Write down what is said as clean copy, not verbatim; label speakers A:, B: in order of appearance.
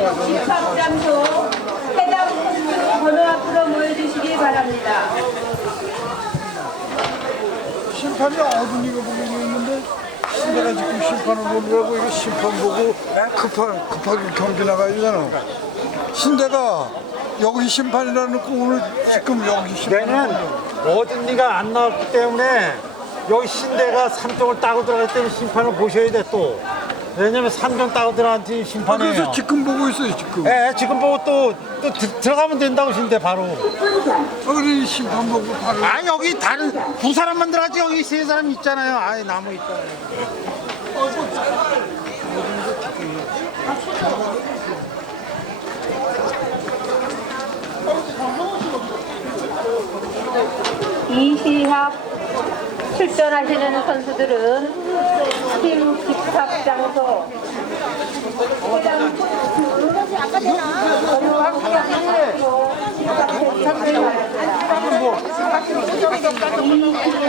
A: 집합 장소 해당 포스트 번호 앞으로 모여주시기 바랍니다.
B: 심판이 어둠이가 보고 있는데 신대가 지금 심판을 보느라고 이거 심판 보고 급하게 경기 나가야 되잖아. 신대가 여기 심판이라 놓고 오늘 지금 여기 심판.
C: 내는 어딘니가 안 나왔기 때문에 여기 신대가 3점을 따고 들어갈 때는 심판을 보셔야 돼 또. 왜냐면 3점 따고 들어간 팀 심판이에요.
B: 그래서 지금 보고 있어요 지금.
C: 예, 지금 보고 또 들어가면 된다고 신대 바로.
B: 우리 심판 보고 바로.
C: 아 여기 다른 두 사람만 들어가지 여기 세 사람 있잖아요. 아예 나무 있잖아요.
A: 이 시합 출전하시는 선수들은 팀 집합 장소 해당 포스트 번호 함께 집합해 주시기 바랍니다.